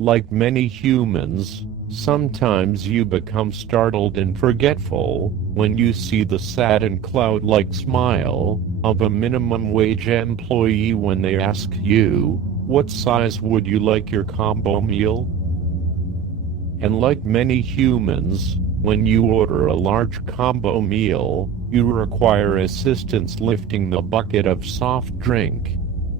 Like many humans, sometimes you become startled and forgetful when you see the sad and cloud-like smile of a minimum wage employee when they ask you, "What size would you like your combo meal?" And like many humans, when you order a large combo meal, you require assistance lifting the bucket of soft drink.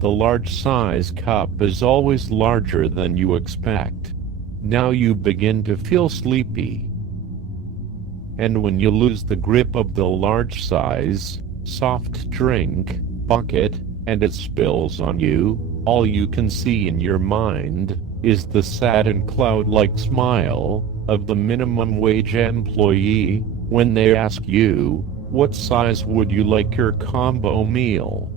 The large size cup is always larger than you expect. Now you begin to feel sleepy. And when you lose the grip of the large size, soft drink bucket, and it spills on you, all you can see in your mind is the sad and cloud-like smile of the minimum wage employee when they ask you, "What size would you like your combo meal?"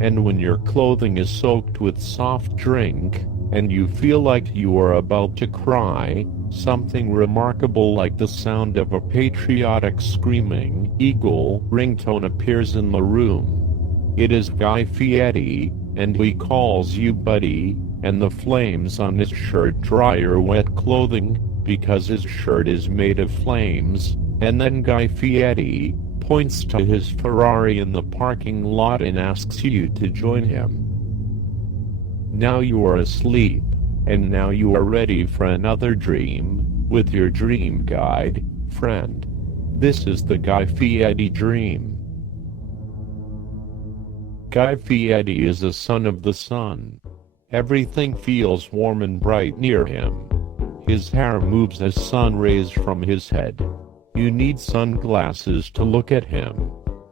And when your clothing is soaked with soft drink, and you feel like you are about to cry, something remarkable like the sound of a patriotic screaming eagle ringtone appears in the room. It is Guy Fieri, and he calls you buddy, and the flames on his shirt dry your wet clothing, because his shirt is made of flames, and then Guy Fieri points to his Ferrari in the parking lot and asks you to join him. Now you are asleep, and now you are ready for another dream, with your dream guide, friend. This is the Guy Fieri Dream. Guy Fieri is a son of the sun. Everything feels warm and bright near him. His hair moves as sun rays from his head. You need sunglasses to look at him.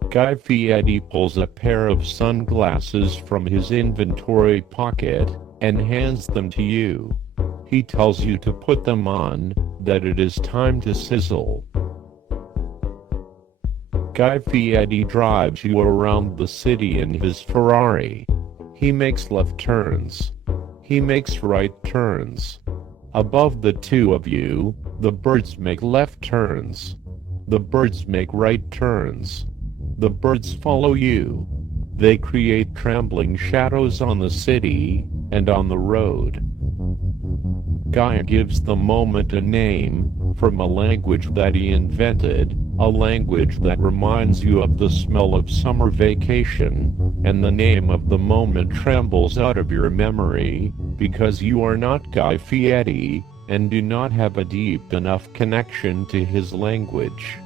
Guy Fieri pulls a pair of sunglasses from his inventory pocket and hands them to you. He tells you to put them on, that it is time to sizzle. Guy Fieri drives you around the city in his Ferrari. He makes left turns. He makes right turns. Above the two of you, the birds make left turns. The birds make right turns. The birds follow you. They create trembling shadows on the city and on the road. Guy gives the moment a name from a language that he invented, a language that reminds you of the smell of summer vacation, and the name of the moment trembles out of your memory, because you are not Guy Fieri, and do not have a deep enough connection to his language.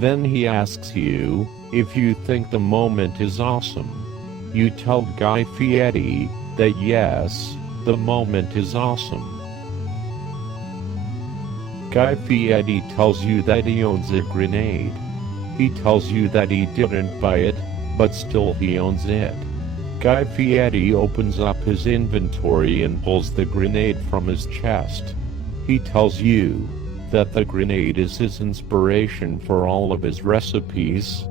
Then he asks you if you think the moment is awesome. You tell Guy Fieri that yes, the moment is awesome. Guy Fieri tells you that he owns a grenade. He tells you that he didn't buy it, but still he owns it. Guy Fieri opens up his inventory and pulls the grenade from his chest. He tells you that the grenade is his inspiration for all of his recipes,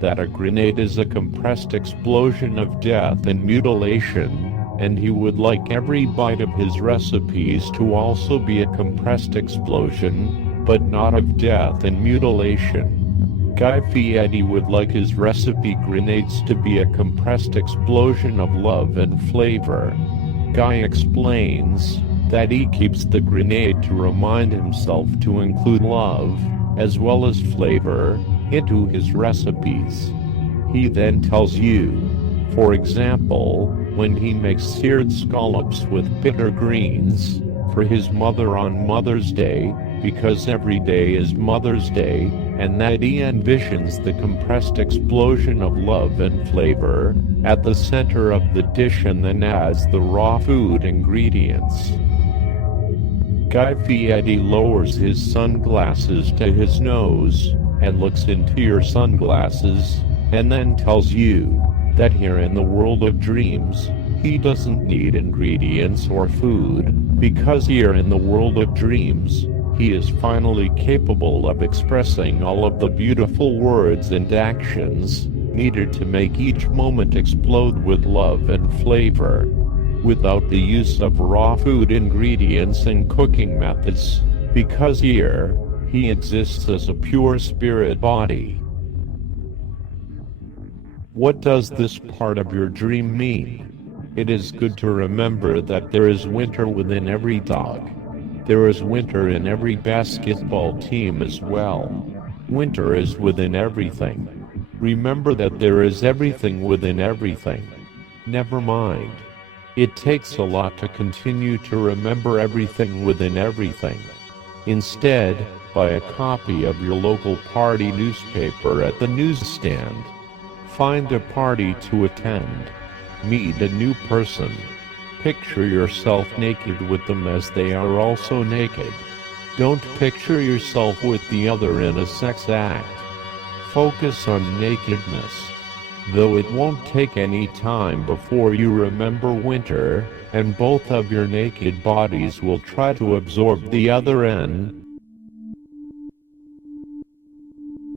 that a grenade is a compressed explosion of death and mutilation, and he would like every bite of his recipes to also be a compressed explosion, but not of death and mutilation. Guy Fieri would like his recipe grenades to be a compressed explosion of love and flavor. Guy explains that he keeps the grenade to remind himself to include love, as well as flavor, into his recipes. He then tells you, for example, when he makes seared scallops with bitter greens for his mother on Mother's Day, because every day is Mother's Day, and that he envisions the compressed explosion of love and flavor at the center of the dish and then adds the raw food ingredients. Guy Fieri lowers his sunglasses to his nose and looks into your sunglasses, and then tells you that here in the world of dreams, he doesn't need ingredients or food, because here in the world of dreams, he is finally capable of expressing all of the beautiful words and actions needed to make each moment explode with love and flavor, without the use of raw food ingredients and cooking methods, because here, he exists as a pure spirit body. What does this part of your dream mean? It is good to remember that there is winter within every dog. There is winter in every basketball team as well. Winter is within everything. Remember that there is everything within everything. Never mind. It takes a lot to continue to remember everything within everything. Instead, buy a copy of your local party newspaper at the newsstand. Find a party to attend. Meet a new person. Picture yourself naked with them as they are also naked. Don't picture yourself with the other in a sex act. Focus on nakedness. Though it won't take any time before you remember winter, and both of your naked bodies will try to absorb the other in.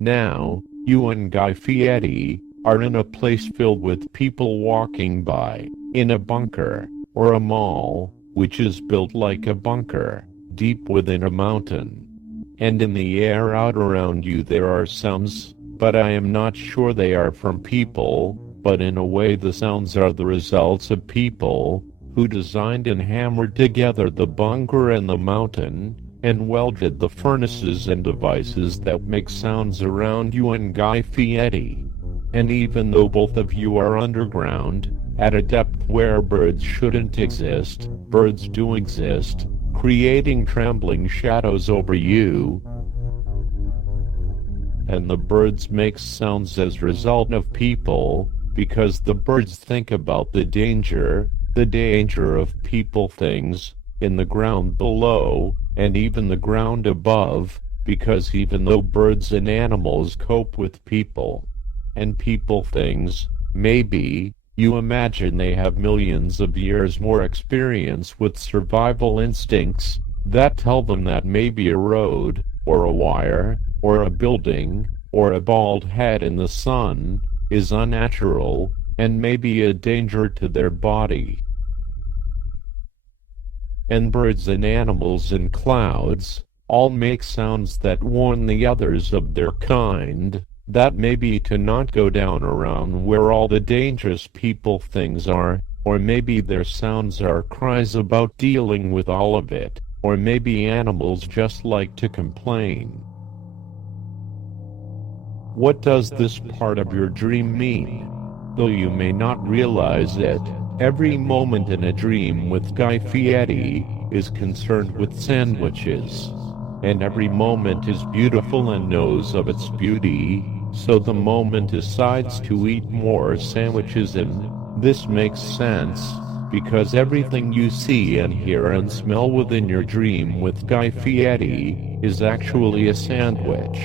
Now, you and Guy Fieri are in a place filled with people walking by, in a bunker, or a mall, which is built like a bunker, deep within a mountain. And in the air out around you there are sounds, but I am not sure they are from people, but in a way the sounds are the results of people, who designed and hammered together the bunker and the mountain, and welded the furnaces and devices that make sounds around you and Guy Fieri. And even though both of you are underground, at a depth where birds shouldn't exist, birds do exist, creating trembling shadows over you. And the birds make sounds as a result of people, because the birds think about the danger of people things, in the ground below, and even the ground above, because even though birds and animals cope with people, and people things, maybe, you imagine they have millions of years more experience with survival instincts, that tell them that maybe a road, or a wire, or a building, or a bald head in the sun, is unnatural, and maybe a danger to their body. And birds and animals and clouds, all make sounds that warn the others of their kind, that maybe to not go down around where all the dangerous people things are, or maybe their sounds are cries about dealing with all of it, or maybe animals just like to complain. What does this part of your dream mean? Though you may not realize it, every moment in a dream with Guy Fieri is concerned with sandwiches. And every moment is beautiful and knows of its beauty, so the moment decides to eat more sandwiches, and this makes sense, because everything you see and hear and smell within your dream with Guy Fieri is actually a sandwich.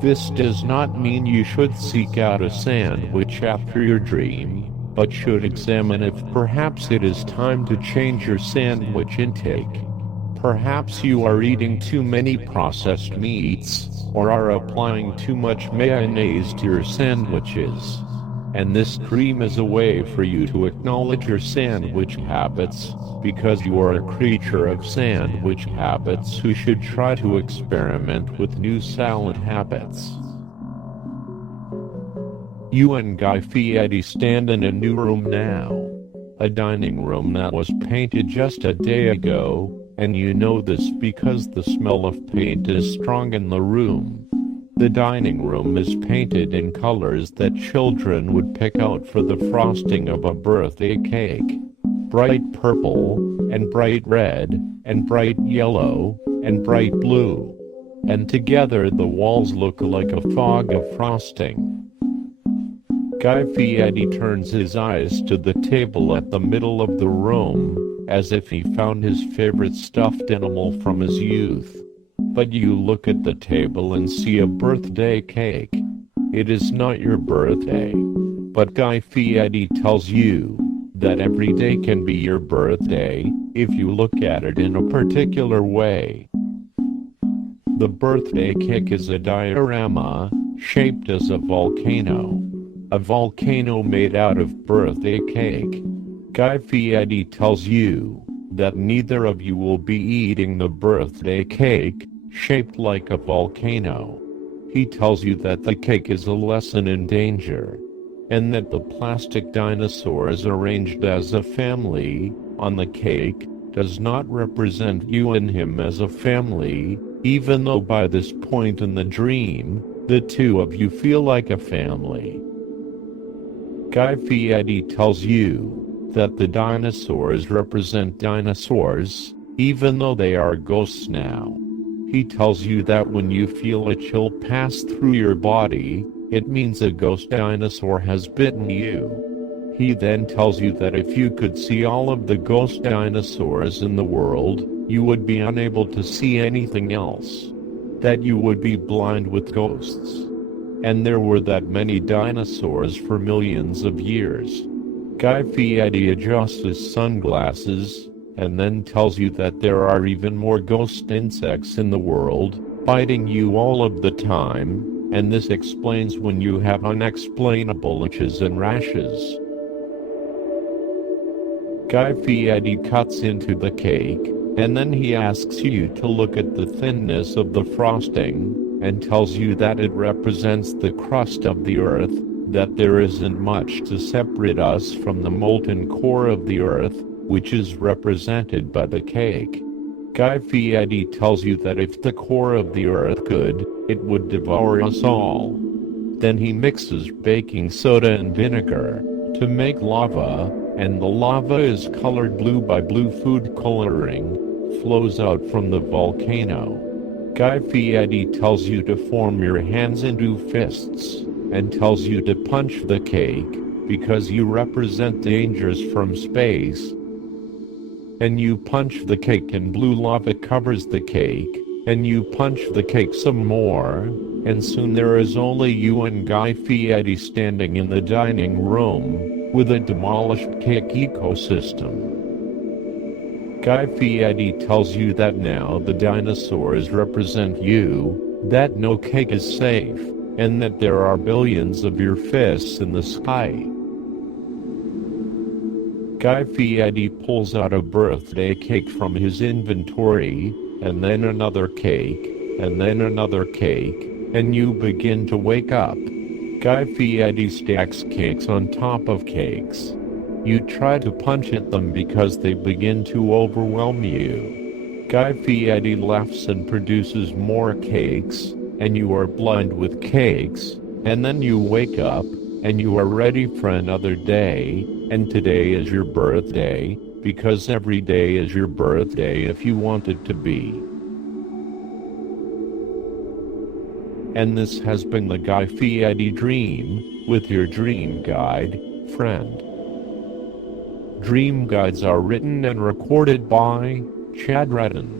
This does not mean you should seek out a sandwich after your dream, but should examine if perhaps it is time to change your sandwich intake. Perhaps you are eating too many processed meats, or are applying too much mayonnaise to your sandwiches. And this dream is a way for you to acknowledge your sandwich habits, because you are a creature of sandwich habits who should try to experiment with new salad habits. You and Guy Fieri stand in a new room now. A dining room that was painted just a day ago, and you know this because the smell of paint is strong in the room. The dining room is painted in colors that children would pick out for the frosting of a birthday cake. Bright purple, and bright red, and bright yellow, and bright blue. And together the walls look like a fog of frosting. Guy Fieri turns his eyes to the table at the middle of the room, as if he found his favorite stuffed animal from his youth. But you look at the table and see a birthday cake. It is not your birthday. But Guy Fieri tells you that every day can be your birthday, if you look at it in a particular way. The birthday cake is a diorama, shaped as a volcano. A volcano made out of birthday cake. Guy Fieri tells you that neither of you will be eating the birthday cake, shaped like a volcano. He tells you that the cake is a lesson in danger. and that the plastic dinosaurs arranged as a family on the cake does not represent you and him as a family, even though by this point in the dream, the two of you feel like a family. Guy Fieri tells you that the dinosaurs represent dinosaurs, even though they are ghosts now. He tells you that when you feel a chill pass through your body, it means a ghost dinosaur has bitten you. He then tells you that if you could see all of the ghost dinosaurs in the world, you would be unable to see anything else. That you would be blind with ghosts. And there were that many dinosaurs for millions of years. Guy Fieri adjusts his sunglasses, and then tells you that there are even more ghost insects in the world, biting you all of the time, and this explains when you have unexplainable itches and rashes. Guy Fieri cuts into the cake, and then he asks you to look at the thinness of the frosting, and tells you that it represents the crust of the earth, that there isn't much to separate us from the molten core of the earth, which is represented by the cake. Guy Fieri tells you that if the core of the earth could, it would devour us all. Then he mixes baking soda and vinegar to make lava, and the lava is colored blue by blue food coloring, flows out from the volcano. Guy Fieri tells you to form your hands into fists, and tells you to punch the cake, because you represent dangers from space. And you punch the cake and blue lava covers the cake, and you punch the cake some more, and soon there is only you and Guy Fieri standing in the dining room, with a demolished cake ecosystem. Guy Fieri tells you that now the dinosaurs represent you, that no cake is safe, and that there are billions of your fists in the sky. Guy Fieri pulls out a birthday cake from his inventory, and then another cake, and then another cake, and you begin to wake up. Guy Fieri stacks cakes on top of cakes. You try to punch at them because they begin to overwhelm you. Guy Fieri laughs and produces more cakes, and you are blind with cakes, and then you wake up, and you are ready for another day, and today is your birthday, because every day is your birthday if you want it to be. And this has been the Guy Fieri Dream, with your dream guide, friend. Dream guides are written and recorded by Chad Redden.